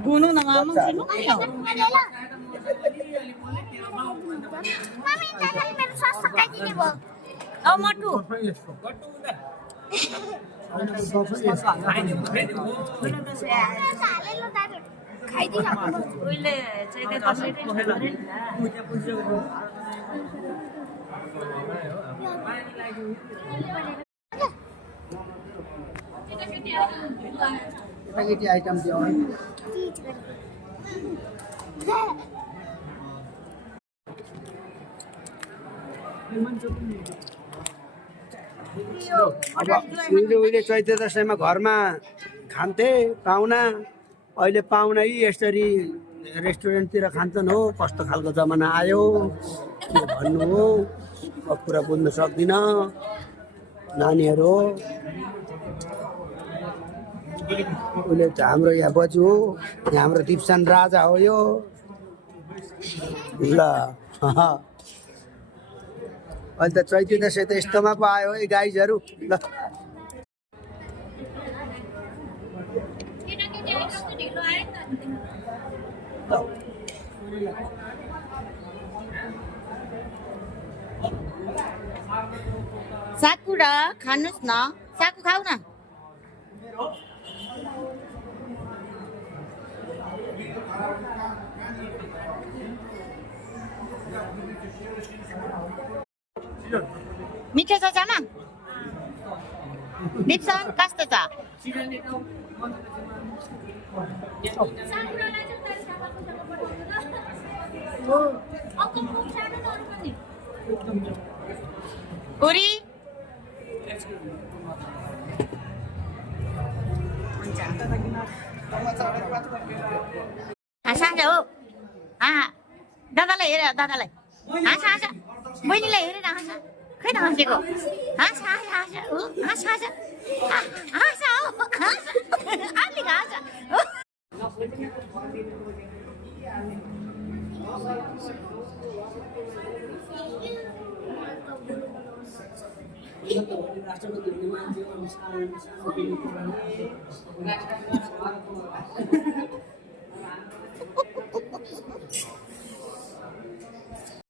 Gunung na nga mong sino kayo? Mami, tadi meron sasakay din mo. Oh, matu. खाइ दिइहाल्नु उहिले चाहिँ कसैले गरेन केटाकेटी आइटम दियो उहिले चैते दसैँमा घरमा खान्थे पाहुना अहिले पाहुना यी यसरी रेस्टुरेन्टतिर खान्छन् हो कस्तो खालको जमाना आयो के भन्नु हो म कुरा बोल्न सक्दिनँ नानीहरू उहिले त हाम्रो यहाँ बजु हो यहाँ हाम्रो दिप्सान राजा हो यो ल अहिले त चैते दसैँ त यस्तोमा पो आयो है गाइजहरू ल साकुरा खानुस् न साकु खाऊ न मिठो छ जामा दिप्सन कस्तो छ पुरी हाँस हो दादालाई हेर दादालाई हाँस हाँस बहिनीलाई हेरेर हाँस खै त हाँसेको हाँस हाँस हाँस हाँस हाँस हाँस हाँस अलिक हाँस